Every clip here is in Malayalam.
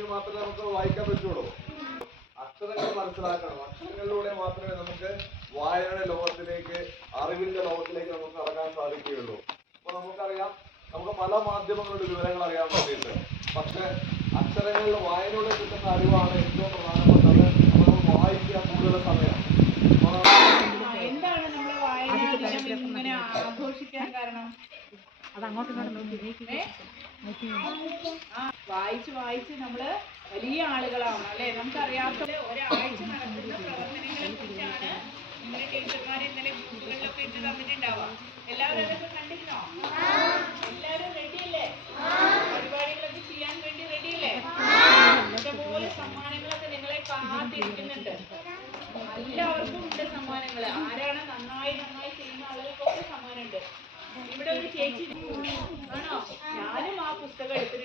അറിയാമെങ്കിൽ മാത്രമേ നമുക്ക് വായിക്കാൻ പറ്റുള്ളൂ. അക്ഷരങ്ങൾ മനസ്സിലാക്കണം. അക്ഷരങ്ങളിലൂടെ മാത്രമേ നമുക്ക് വായനയുടെ ലോകത്തിലേക്ക് അറിവിന്റെ ലോകത്തിലേക്ക് നമുക്ക് കടക്കാൻ സാധിക്കുകയുള്ളൂ. അപ്പൊ നമുക്കറിയാം നമുക്ക് പല മാധ്യമങ്ങളുടെ വിവരങ്ങൾ അറിയാൻ വേണ്ടിയിട്ട്. പക്ഷെ അക്ഷരങ്ങളിൽ വായനയുടെ കിട്ടുന്ന അറിവാണ് ഏറ്റവും പ്രധാനപ്പെട്ടത്. നമ്മൾ വായിക്കാൻ കൂടുതൽ സമയം. ആഘോഷിക്കാൻ കാരണം? ഏ? ആ, വായിച്ച് വായിച്ച് നമ്മൾ വലിയ ആളുകളാവണം അല്ലെ? നമുക്കറിയാത്ത ഒരാഴ്ച നടക്കുന്ന പ്രവർത്തനങ്ങളെ കുറിച്ചാണ് നിങ്ങളുടെ ടീച്ചർമാർ ഇന്നലെ ഗ്രൂപ്പുകളിലൊക്കെ ഇട്ട് തന്നിട്ടുണ്ടാവുക. എല്ലാവരും അതൊക്കെ കണ്ടിരുന്നോ? എല്ലാവരും റെഡിയല്ലേ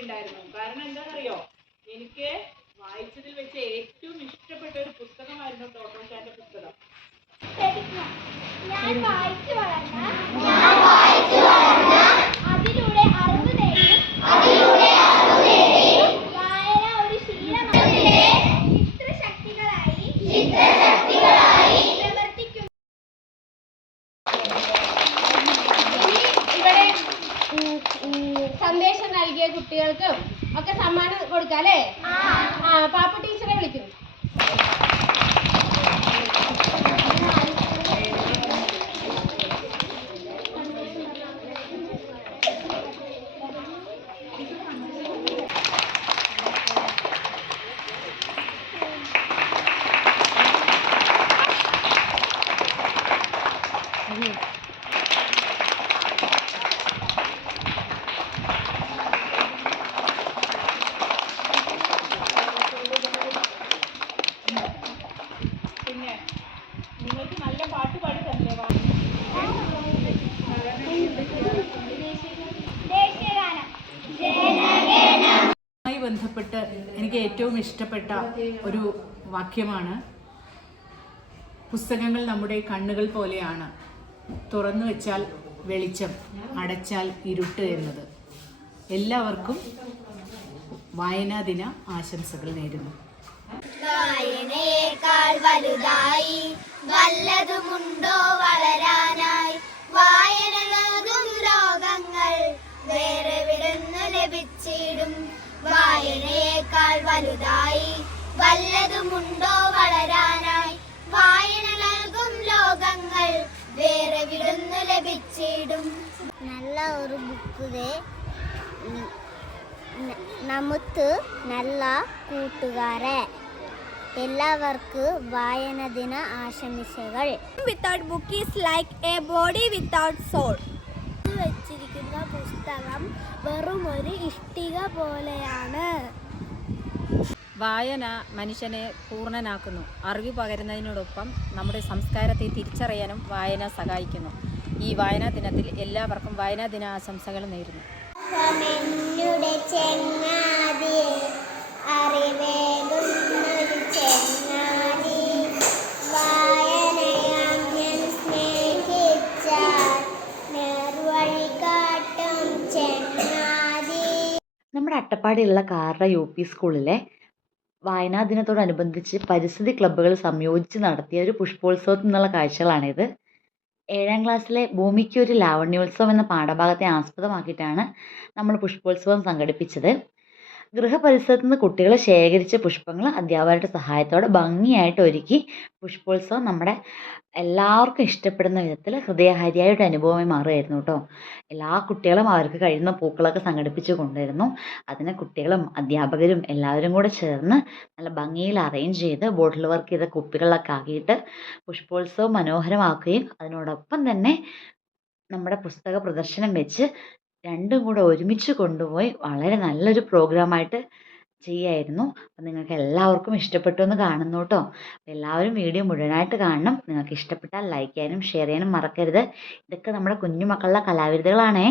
എടുത്തിട്ടുണ്ടായിരുന്നു കാരണം എന്താണെന്നറിയോ? എനിക്ക് വായിച്ചതിൽ വെച്ച് ഏറ്റവും ഇഷ്ടപ്പെട്ട ഒരു പുസ്തകമായിരുന്നു ടോട്ടോഷാന്റെ പുസ്തകം. ഞാൻ വായിച്ചു വളർന്ന സന്ദേശം നൽകിയ കുട്ടികൾക്കും ഒക്കെ സമ്മാനം കൊടുക്കാം അല്ലേ ആ പാപ്പ ടീച്ചറെ വിളിക്കുന്നു ഇഷ്ടപ്പെട്ട ഒരു വാക്യമാണ്. പുസ്തകങ്ങൾ നമ്മുടെ കണ്ണുകൾ പോലെയാണ്. തുറന്നു വെച്ചാൽ വെളിച്ചം അടച്ചാൽ ഇരുട്ട് എന്നത്. എല്ലാവർക്കും വായനാ ദിന ആശംസകൾ നേരുന്നു. വായനയേക്കാൾ വലുതായി വല്ലതുമുണ്ടോ വളരാനായി? വായന നൽകും രോഗങ്ങൾ വേറെ വിടുന്നു ലഭിച്ചിടും. വായനയേക്കാൾ വലുതായി വല്ലതുമുണ്ടോ വളരാനായി? വായന നൽകും ലോകങ്ങൾ വേറെ വിടുന്നു ലഭിച്ചിടും. നല്ല ഒരു ബുക്ക് നമുക്ക് നല്ല കൂട്ടുകാരെ. എല്ലാവർക്കും വായന ദിന ആശംസകൾ. Without book is like a body without soul പുസ്തകം വെറും ഒരു ഇഷ്ടിക പോലെയാണ്. വായന മനുഷ്യനെ പൂർണനാക്കുന്നു. അറിവ് പകരുന്നതിനോടൊപ്പം നമ്മുടെ സംസ്കാരത്തെ തിരിച്ചറിയാനും വായന സഹായിക്കുന്നു. ഈ വായനാ ദിനത്തിൽ എല്ലാവർക്കും വായനാ ദിന ആശംസകൾ നേരുന്നു ചെങ്ങാതി അറിവേകുന്നൊരു ചെങ്ങാതി അട്ടപ്പാടിയുള്ള കാറ യു പി സ്കൂളിലെ വായനാ ദിനത്തോടനുബന്ധിച്ച് പരിസ്ഥിതി ക്ലബ്ബുകൾ സംയോജിച്ച് നടത്തിയ ഒരു പുഷ്പോത്സവത്തിൽ നിന്നുള്ള കാഴ്ചകളാണിത്. ഏഴാം ക്ലാസ്സിലെ ഭൂമിക്ക് ഒരു ലാവണ്യോത്സവം എന്ന പാഠഭാഗത്തെ ആസ്പദമാക്കിയിട്ടാണ് നമ്മൾ പുഷ്പോത്സവം സംഘടിപ്പിച്ചത്. ഗൃഹപരിസരത്ത് നിന്ന് കുട്ടികൾ ശേഖരിച്ച പുഷ്പങ്ങൾ അധ്യാപകരുടെ സഹായത്തോടെ ഭംഗിയായിട്ട് ഒരുക്കി പുഷ്പോത്സവം നമ്മുടെ എല്ലാവർക്കും ഇഷ്ടപ്പെടുന്ന വിധത്തിൽ ഹൃദയഹാരിയായ ഒരു അനുഭവമായി മാറുമായിരുന്നു കേട്ടോ. എല്ലാ കുട്ടികളും അവർക്ക് കഴിയുന്ന പൂക്കളൊക്കെ സംഘടിപ്പിച്ച് കൊണ്ടുവരുന്നു. അതിനെ കുട്ടികളും അധ്യാപകരും എല്ലാവരും കൂടെ ചേർന്ന് നല്ല ഭംഗിയിൽ അറേഞ്ച് ചെയ്ത് ബോട്ടിൽ വർക്ക് ചെയ്ത കുപ്പികളൊക്കെ ആക്കിയിട്ട് പുഷ്പോത്സവം മനോഹരമാക്കുകയും അതിനോടൊപ്പം തന്നെ നമ്മുടെ പുസ്തക പ്രദർശനം വെച്ച് രണ്ടും കൂടെ ഒരുമിച്ച് കൊണ്ടുപോയി വളരെ നല്ലൊരു പ്രോഗ്രാമായിട്ട് ചെയ്യായിരുന്നു. അപ്പം നിങ്ങൾക്ക് എല്ലാവർക്കും ഇഷ്ടപ്പെട്ടു എന്ന് കാണുന്നു കേട്ടോ എല്ലാവരും വീഡിയോ മുഴുവനായിട്ട് കാണണം. നിങ്ങൾക്ക് ഇഷ്ടപ്പെട്ടാൽ ലൈക്ക് ചെയ്യാനും ഷെയർ ചെയ്യാനും മറക്കരുത്. ഇതൊക്കെ നമ്മുടെ കുഞ്ഞു മക്കളുടെ കലാവിരുദ്ധകളാണേ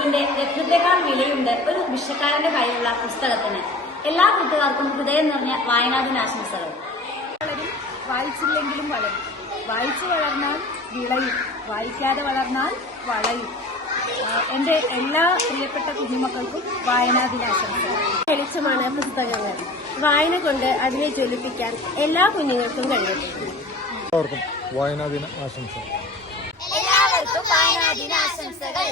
പ്രഭുവിന്റെ രത്നത്തെക്കാൾ വിലയുണ്ട് ഒരു വിഷക്കാരന്റെ കയ്യിലുള്ള പുസ്തകത്തിന്. എല്ലാ കുട്ടികൾക്കും ഹൃദയം നിറഞ്ഞ വായനാ ദിനാശംസകൾ വായിച്ചില്ലെങ്കിലും വളരും. വായിച്ചു വളർന്നാൽ വിളയും വായിക്കാതെ വളർന്നാൽ വളയും. എന്റെ എല്ലാ പ്രിയപ്പെട്ട കുഞ്ഞുമക്കൾക്കും വായനാദിനാശംസകൾ വെളിച്ചമാണ് പുസ്തകങ്ങൾ. വായന കൊണ്ട് അതിനെ ജ്വലിപ്പിക്കാൻ എല്ലാ കുഞ്ഞുങ്ങൾക്കും കഴിയും. വായനാദിന ആശംസകൾ. എല്ലാവർക്കും വായനാ ദിനാശംസകൾ